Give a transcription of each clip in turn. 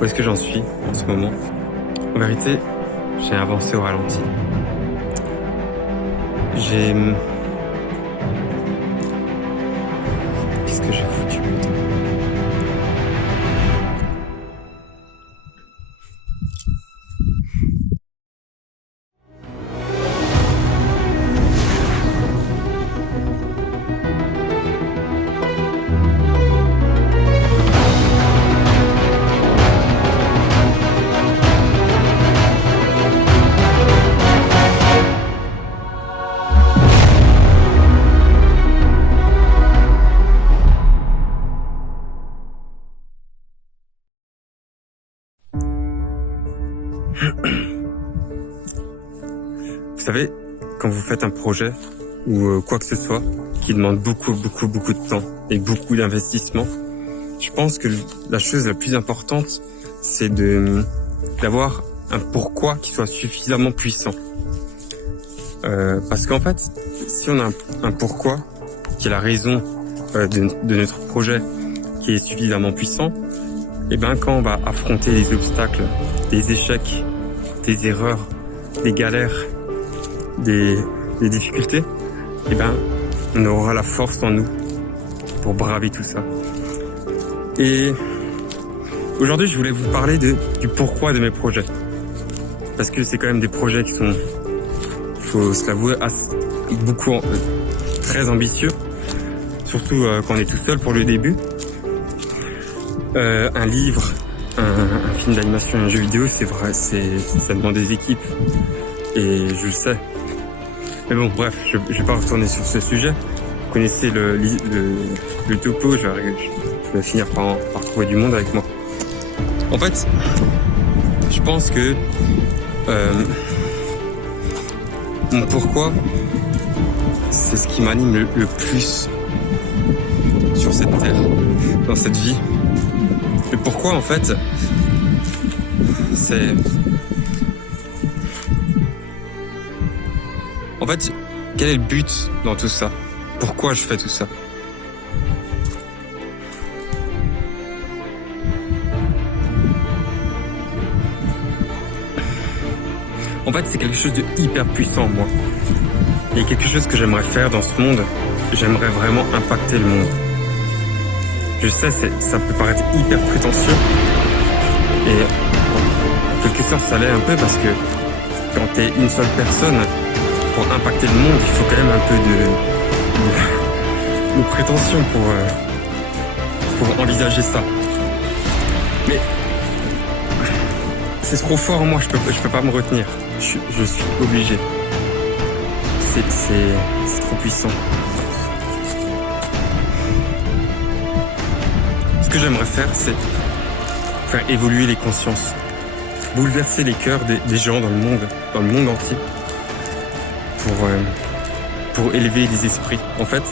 où est-ce que j'en suis en ce moment. En vérité, j'ai avancé au ralenti. Qu'est-ce que j'ai foutu, putain? Vous savez, quand vous faites un projet ou quoi que ce soit qui demande beaucoup de temps et beaucoup d'investissement, je pense que la chose la plus importante, c'est d'avoir un pourquoi qui soit suffisamment puissant. Parce qu'en fait, si on a un pourquoi qui est la raison de notre projet qui est suffisamment puissant, et ben quand on va affronter les obstacles, des échecs, des erreurs, des galères, des difficultés, et ben on aura la force en nous pour braver tout ça. Et aujourd'hui, je voulais vous parler du pourquoi de mes projets, parce que c'est quand même des projets qui sont, faut se l'avouer, très ambitieux, surtout quand on est tout seul pour le début. Un livre, un film d'animation, un jeu vidéo, c'est vrai, ça demande des équipes, et je le sais. Mais bon, bref, je vais pas retourner sur ce sujet. Vous connaissez le topo, je vais finir par trouver du monde avec moi. En fait, je pense que mon pourquoi, c'est ce qui m'anime le plus sur cette terre, dans cette vie. Le pourquoi, en fait, c'est... En fait, quel est le but dans tout ça? Pourquoi je fais tout ça? En fait, c'est quelque chose de hyper puissant, moi. Et quelque chose que j'aimerais faire dans ce monde. J'aimerais vraiment impacter le monde. Je sais, ça peut paraître hyper prétentieux. Et en quelque sorte, ça l'est un peu parce que quand t'es une seule personne, pour impacter le monde, il faut quand même un peu de prétention pour envisager ça. Mais c'est trop fort en moi, je peux pas me retenir. Je suis obligé. C'est trop puissant. Ce que j'aimerais faire, c'est faire évoluer les consciences, bouleverser les cœurs des gens dans le monde entier, pour élever les esprits. En fait,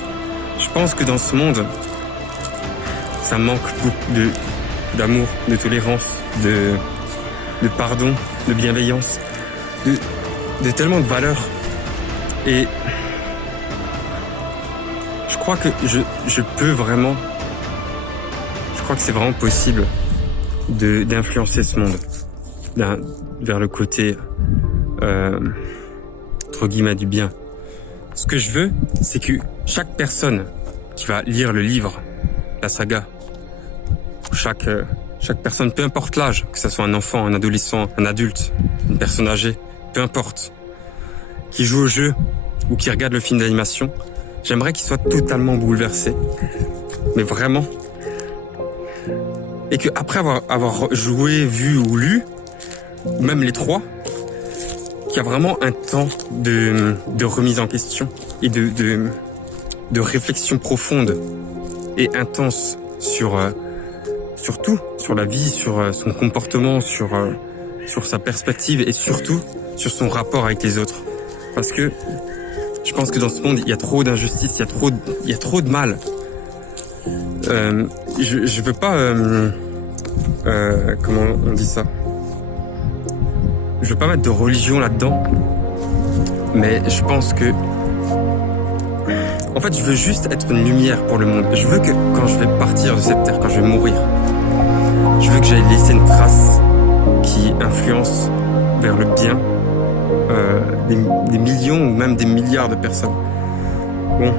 je pense que dans ce monde, ça manque beaucoup d'amour, de tolérance, de pardon, de bienveillance, de tellement de valeurs. Et je crois que je peux vraiment, je crois que c'est vraiment possible d'influencer ce monde vers le côté entre guillemets du bien. Ce que je veux, c'est que chaque personne qui va lire le livre, la saga, chaque personne, peu importe l'âge, que ce soit un enfant, un adolescent, un adulte, une personne âgée, peu importe, qui joue au jeu ou qui regarde le film d'animation, j'aimerais qu'il soit totalement bouleversé, mais vraiment, et que après avoir joué, vu ou lu, ou même les trois, qu'il y a vraiment un temps de remise en question et de réflexion profonde et intense sur tout, sur la vie, sur son comportement, sur sa perspective et surtout sur son rapport avec les autres. Parce que je pense que dans ce monde, il y a trop d'injustice, il y a trop de mal. Je veux pas... comment on dit ça? Je veux pas mettre de religion là-dedans, mais je pense que... En fait, je veux juste être une lumière pour le monde. Je veux que quand je vais partir de cette terre, quand je vais mourir, Je veux que j'aille laisser une trace qui influence vers le bien des millions ou même des milliards de personnes. Bon,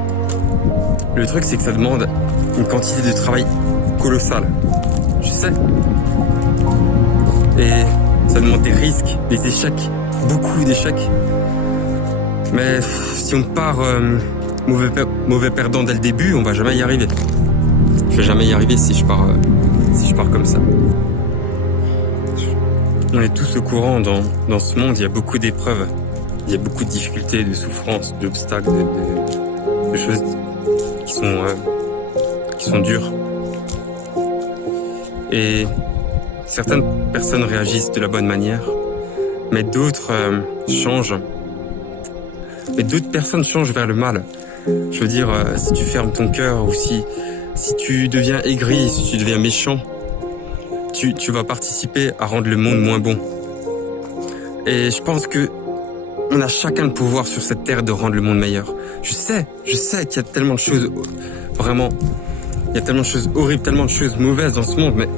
le truc c'est que ça demande une quantité de travail colossale, je sais. Et ça demande des risques, des échecs, beaucoup d'échecs. Mais si on part mauvais perdant dès le début, on va jamais y arriver. Je vais jamais y arriver si je pars comme ça. On est tous au courant, dans ce monde, il y a beaucoup d'épreuves, il y a beaucoup de difficultés, de souffrances, d'obstacles, de choses qui sont dures. Et certaines personnes réagissent de la bonne manière, mais d'autres changent. Mais d'autres personnes changent vers le mal. Je veux dire, si tu fermes ton cœur ou si tu deviens aigri, si tu deviens méchant, tu vas participer à rendre le monde moins bon. Et je pense que on a chacun le pouvoir sur cette terre de rendre le monde meilleur. Je sais qu'il y a tellement de choses, vraiment, il y a tellement de choses horribles, tellement de choses mauvaises dans ce monde, mais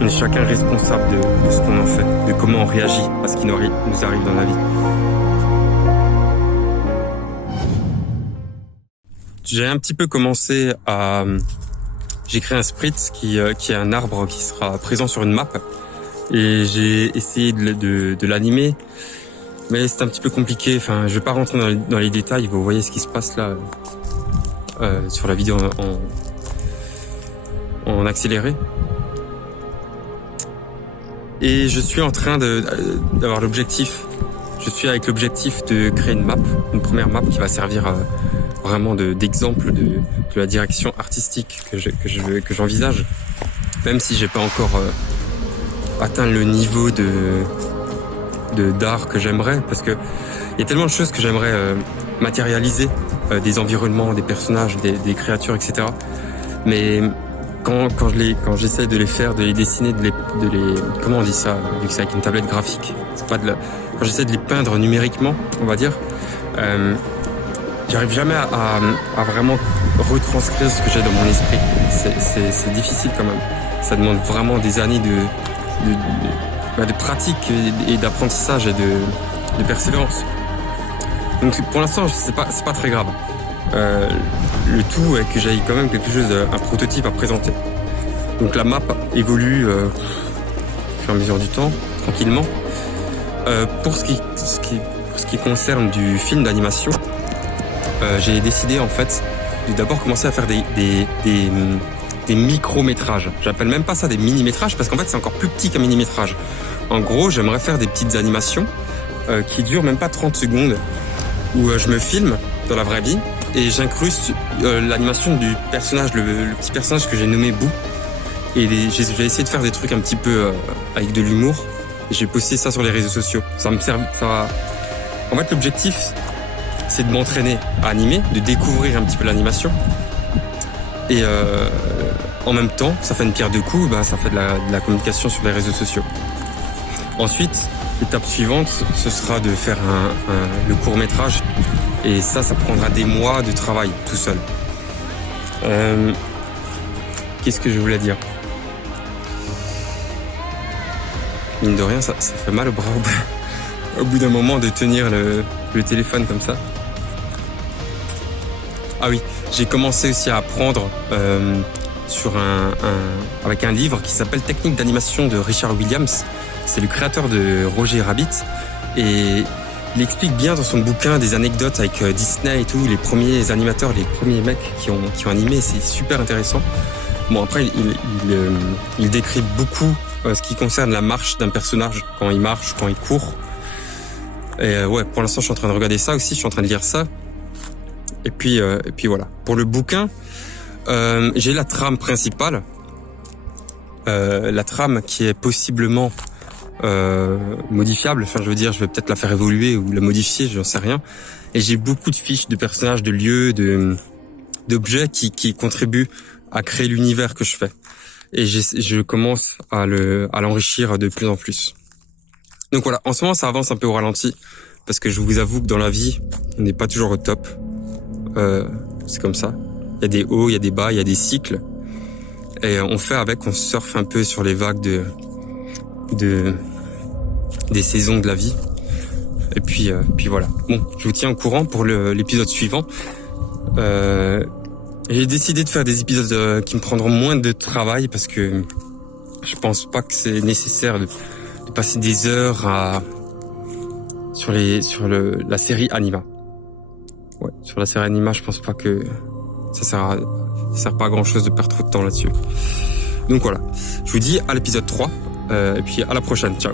on est chacun responsable de ce qu'on en fait, de comment on réagit à ce qui nous arrive dans la vie. J'ai un petit peu commencé à... J'ai créé un spritz qui est un arbre qui sera présent sur une map. Et j'ai essayé de l'animer. Mais c'est un petit peu compliqué. Enfin, je vais pas rentrer dans les détails. Vous voyez ce qui se passe là sur la vidéo en accéléré. Et je suis en train d'avoir l'objectif. Je suis avec l'objectif de créer une première map qui va servir vraiment d'exemple de la direction artistique que j'envisage. Même si j'ai pas encore atteint le niveau d'art que j'aimerais, parce que il y a tellement de choses que j'aimerais matérialiser, des environnements, des personnages, des créatures, etc. Mais quand j'essaie de les faire, de les dessiner, de les comment on dit ça, vu que c'est avec une tablette graphique, c'est pas quand j'essaie de les peindre numériquement, on va dire, j'arrive jamais à vraiment retranscrire ce que j'ai dans mon esprit. C'est difficile quand même. Ça demande vraiment des années de pratique et d'apprentissage et de persévérance. Donc pour l'instant, c'est pas très grave. Le tout est que j'aille quand même quelque chose, un prototype à présenter. Donc la map évolue au fur et à mesure du temps, tranquillement. Pour ce qui concerne du film d'animation, j'ai décidé en fait de d'abord commencer à faire des micro-métrages. J'appelle même pas ça des mini-métrages parce qu'en fait c'est encore plus petit qu'un mini-métrage. En gros, j'aimerais faire des petites animations qui durent même pas 30 secondes où je me filme dans la vraie vie et j'incruste l'animation du personnage, le petit personnage que j'ai nommé Boo. Et j'ai essayé de faire des trucs un petit peu avec de l'humour. Et j'ai posté ça sur les réseaux sociaux. Ça me sert. En fait, l'objectif, c'est de m'entraîner à animer, de découvrir un petit peu l'animation. Et en même temps, ça fait une pierre deux coups, ça fait de la communication sur les réseaux sociaux. Ensuite, l'étape suivante, ce sera de faire le court-métrage. Et ça prendra des mois de travail tout seul. Qu'est-ce que je voulais dire ? Mine de rien, ça fait mal au bras au bout d'un moment de tenir le téléphone comme ça. Ah oui, j'ai commencé aussi à apprendre avec un livre qui s'appelle Technique d'animation de Richard Williams. C'est le créateur de Roger Rabbit. Et il explique bien dans son bouquin des anecdotes avec Disney et tout, les premiers animateurs, les premiers mecs qui ont animé. C'est super intéressant. Bon, après, il décrit beaucoup ce qui concerne la marche d'un personnage, quand il marche, quand il court. Et ouais, pour l'instant, je suis en train de regarder ça aussi, je suis en train de lire ça. Et puis voilà. Pour le bouquin, j'ai la trame principale, la trame qui est possiblement modifiable. Enfin, je veux dire, je vais peut-être la faire évoluer ou la modifier, j'en sais rien. Et j'ai beaucoup de fiches de personnages, de lieux, d'objets qui contribuent à créer l'univers que je fais. Et je commence à l'enrichir de plus en plus. Donc voilà, en ce moment ça avance un peu au ralenti parce que je vous avoue que dans la vie, on n'est pas toujours au top. C'est comme ça. Il y a des hauts, il y a des bas, il y a des cycles. Et on fait avec, on surfe un peu sur les vagues des saisons de la vie. Et puis voilà. Bon, je vous tiens au courant pour l'épisode suivant. J'ai décidé de faire des épisodes qui me prendront moins de travail parce que je pense pas que c'est nécessaire de passer des heures sur la série Anima. Ouais, sur la série Anima, je pense pas que ça sert pas à grand chose de perdre trop de temps là-dessus. Donc voilà. Je vous dis à l'épisode 3 et puis à la prochaine. Ciao.